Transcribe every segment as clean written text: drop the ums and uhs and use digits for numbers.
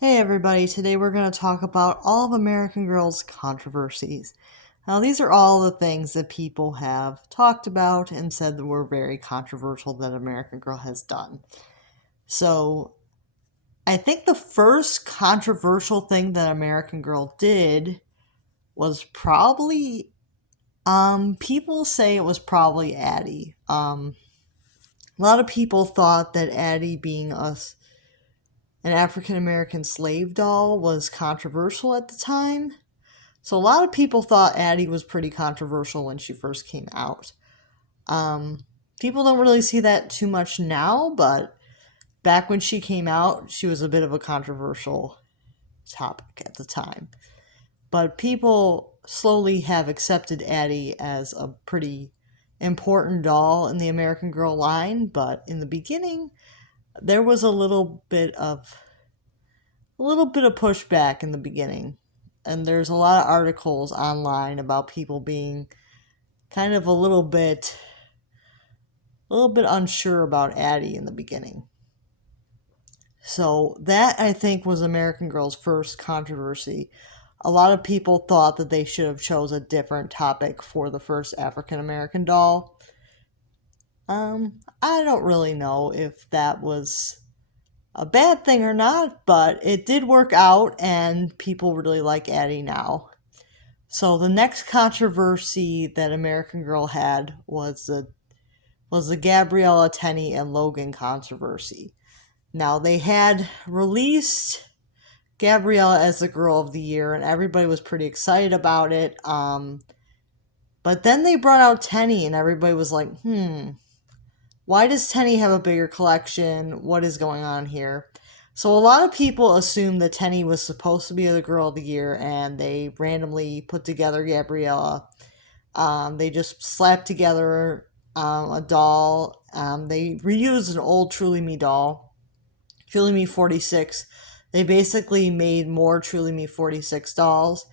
Hey everybody, today we're going to talk about all of American Girl's controversies. Now, these are all the things that people have talked about and said that were very controversial that American Girl has done. So, I think the first controversial thing that American Girl did was probably, people say it was probably Addie. A lot of people thought that Addie being an African American slave doll was controversial at the time. So a lot of people thought Addie was pretty controversial when she first came out. Um, People don't really see that too much now, but back when she came out, she was a bit of a controversial topic at the time. But people slowly have accepted Addie as a pretty important doll in the American Girl line, but in the beginning, there was a little bit of pushback in the beginning. And there's a lot of articles online about people being kind of a little bit unsure about Addie in the beginning. So that I think was American Girl's first controversy. A lot of people thought that they should have chose a different topic for the first African American doll. I don't really know if that was a bad thing or not, but it did work out and people really like Addie now. So the next controversy that American Girl had was the Gabriella Tenney and Logan controversy. Now, they had released Gabriella as the Girl of the Year, and everybody was pretty excited about it. But then they brought out Tenney, and everybody was like, why does Tenney have a bigger collection? What is going on here? So a lot of people assumed that Tenney was supposed to be the Girl of the Year, and they randomly put together Gabriella. They just slapped together a doll. They reused an old Truly Me doll, Truly Me 46. They basically made more Truly Me 46 dolls,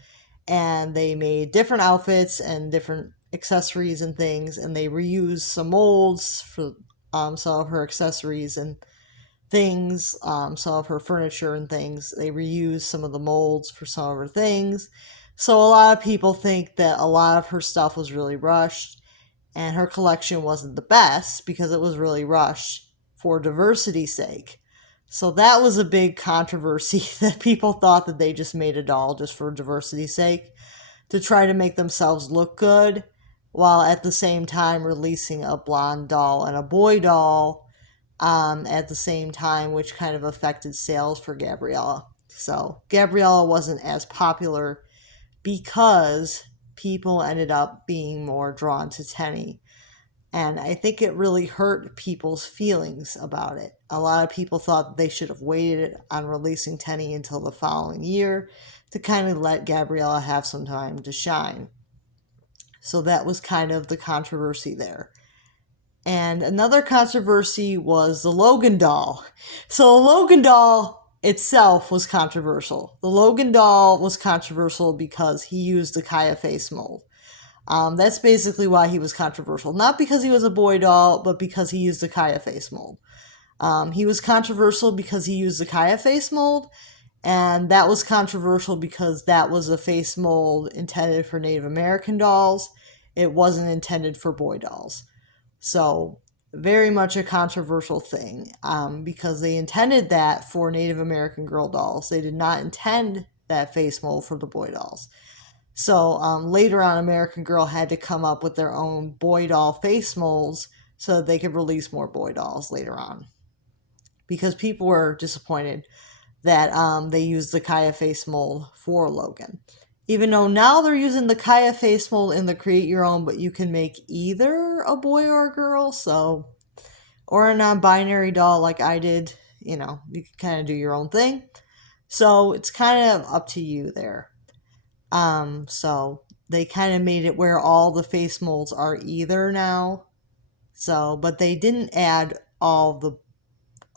and they made different outfits and different accessories and things, and they reused some molds for some of her accessories and things, some of her furniture and things. They reused some of the molds for some of her things. So a lot of people think that a lot of her stuff was really rushed and her collection wasn't the best because it was really rushed for diversity's sake. So that was a big controversy that people thought that they just made a doll just for diversity's sake to try to make themselves look good while at the same time releasing a blonde doll and a boy doll at the same time, which kind of affected sales for Gabriella. So Gabriella wasn't as popular because people ended up being more drawn to Tenney. And I think it really hurt people's feelings about it. A lot of people thought that they should have waited on releasing Tenney until the following year to kind of let Gabriella have some time to shine. So that was kind of the controversy there. And another controversy was the Logan doll. So the Logan doll itself was controversial. The Logan doll was controversial because he used the Kaya face mold. That's basically why he was controversial. Not because he was a boy doll, but because he used the Kaya face mold. He was controversial because he used the Kaya face mold, and that was controversial because that was a face mold intended for Native American dolls. It wasn't intended for boy dolls. So, very much a controversial thing because they intended that for Native American girl dolls. They did not intend that face mold for the boy dolls. So later on, American Girl had to come up with their own boy doll face molds so that they could release more boy dolls later on. Because people were disappointed that they used the Kaya face mold for Logan. Even though now they're using the Kaya face mold in the Create Your Own, but you can make either a boy or a girl, so, or a non binary doll like I did, you can kind of do your own thing. So it's kind of up to you there. So they kind of made it where all the face molds are either now. So, but they didn't add all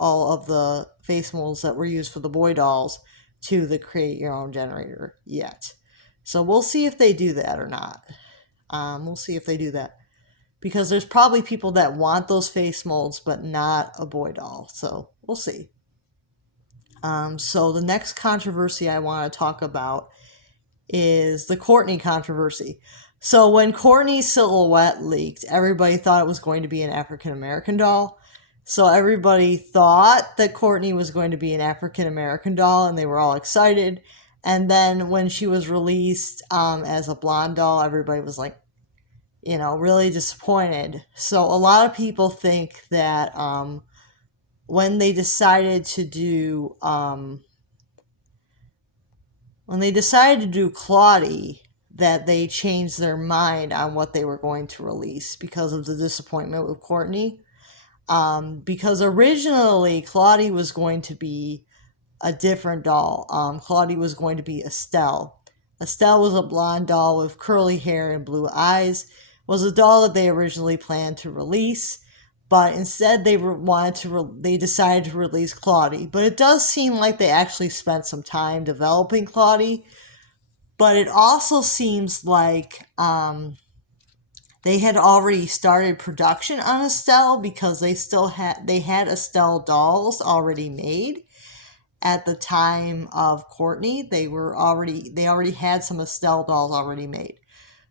of the face molds that were used for the boy dolls to the Create Your Own generator yet. So we'll see if they do that or not. We'll see if they do that because there's probably people that want those face molds but not a boy doll. So we'll see. So the next controversy I want to talk about is the Kourtney controversy. So when Kourtney's silhouette leaked, everybody thought it was going to be an African American doll. So everybody thought that Kourtney was going to be an African American doll, and they were all excited. And then when she was released as a blonde doll, everybody was like, really disappointed. So a lot of people think that when they decided to do Claudie, that they changed their mind on what they were going to release because of the disappointment with Kourtney. Because originally Claudie was going to be a different doll. Claudie was going to be Estelle. Estelle was a blonde doll with curly hair and blue eyes. Was a doll that they originally planned to release, but instead they they decided to release Claudie. But it does seem like they actually spent some time developing Claudie. But it also seems like they had already started production on Estelle because they had Estelle dolls already made at the time of Kourtney. They already had some Estelle dolls already made.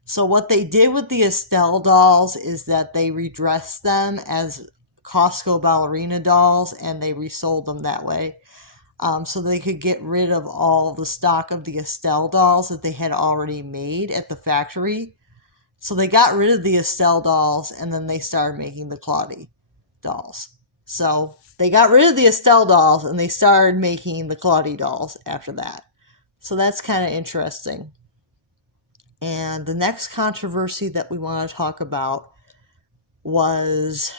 So what they did with the Estelle dolls is that they redressed them as Costco ballerina dolls, and they resold them that way. So they could get rid of all the stock of the Estelle dolls that they had already made at the factory. So they got rid of the Estelle dolls, and then they started making the Claudie dolls. So they got rid of the Estelle dolls, and they started making the Claudie dolls after that. So that's kind of interesting. And the next controversy that we want to talk about was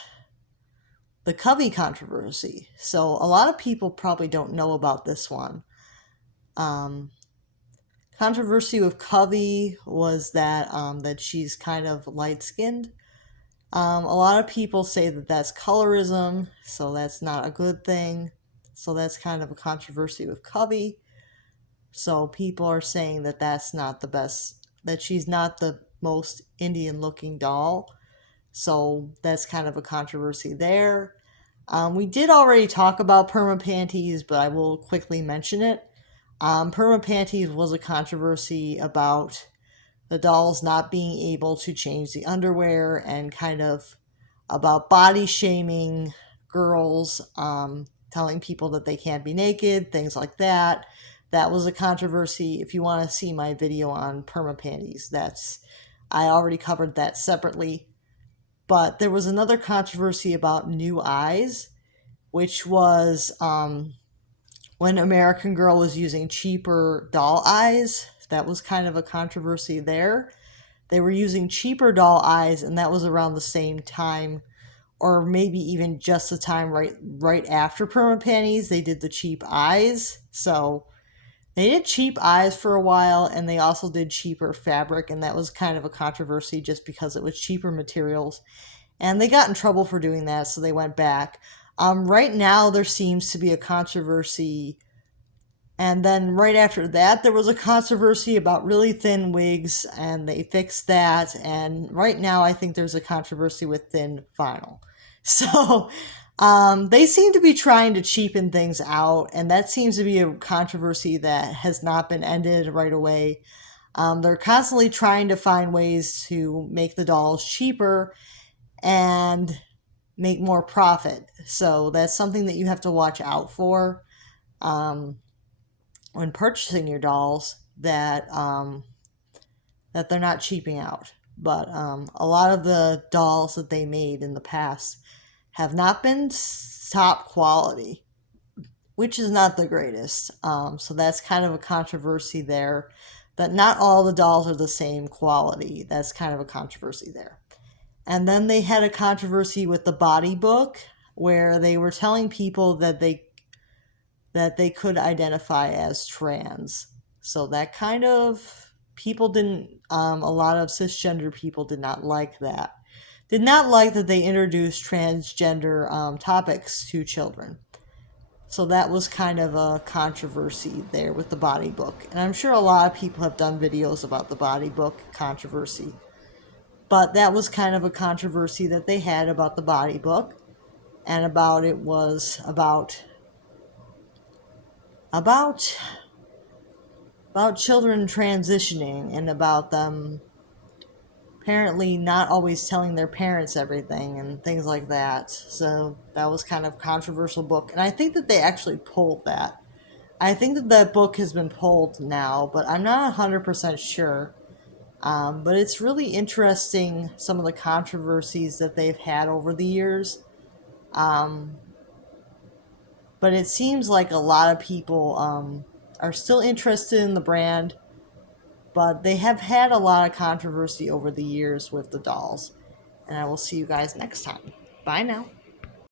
the Covey controversy. So a lot of people probably don't know about this one. Controversy with Covey was that she's kind of light-skinned. A lot of people say that that's colorism, so that's not a good thing. So that's kind of a controversy with Covey. So people are saying that that's not the best, that she's not the most Indian-looking doll. So that's kind of a controversy there. We did already talk about perma panties, but I will quickly mention it. Perma panties was a controversy about the dolls not being able to change the underwear and kind of about body shaming girls, telling people that they can't be naked, things like that. That was a controversy. If you want to see my video on perma panties, I already covered that separately. But there was another controversy about new eyes, which was when American Girl was using cheaper doll eyes. That was kind of a controversy there. They were using cheaper doll eyes, and that was around the same time, or maybe even just the time right after perma panties. They did the cheap eyes. So they did cheap eyes for a while, and they also did cheaper fabric, and that was kind of a controversy just because it was cheaper materials. And they got in trouble for doing that, so they went back. Right now, there seems to be a controversy. And then right after that, there was a controversy about really thin wigs, and they fixed that. And right now, I think there's a controversy with thin vinyl. So they seem to be trying to cheapen things out, and that seems to be a controversy that has not been ended right away. They're constantly trying to find ways to make the dolls cheaper and make more profit. So that's something that you have to watch out for when purchasing your dolls, that they're not cheaping out. But a lot of the dolls that they made in the past have not been top quality, which is not the greatest. So that's kind of a controversy there. That not all the dolls are the same quality. That's kind of a controversy there. And then they had a controversy with the body book, where they were telling people that they could identify as trans. So that kind of, people didn't, a lot of cisgender people did not like that. Did not like that they introduced transgender topics to children. So that was kind of a controversy there with the body book. And I'm sure a lot of people have done videos about the body book controversy. But that was kind of a controversy that they had about the body book. And about it was about about children transitioning and about them apparently not always telling their parents everything and things like that. So that was kind of a controversial book, and I think that they actually pulled that. I think that that book has been pulled now, but I'm not 100% sure. But it's really interesting some of the controversies that they've had over the years. Um, but it seems like a lot of people are still interested in the brand, but they have had a lot of controversy over the years with the dolls. And I will see you guys next time. Bye now.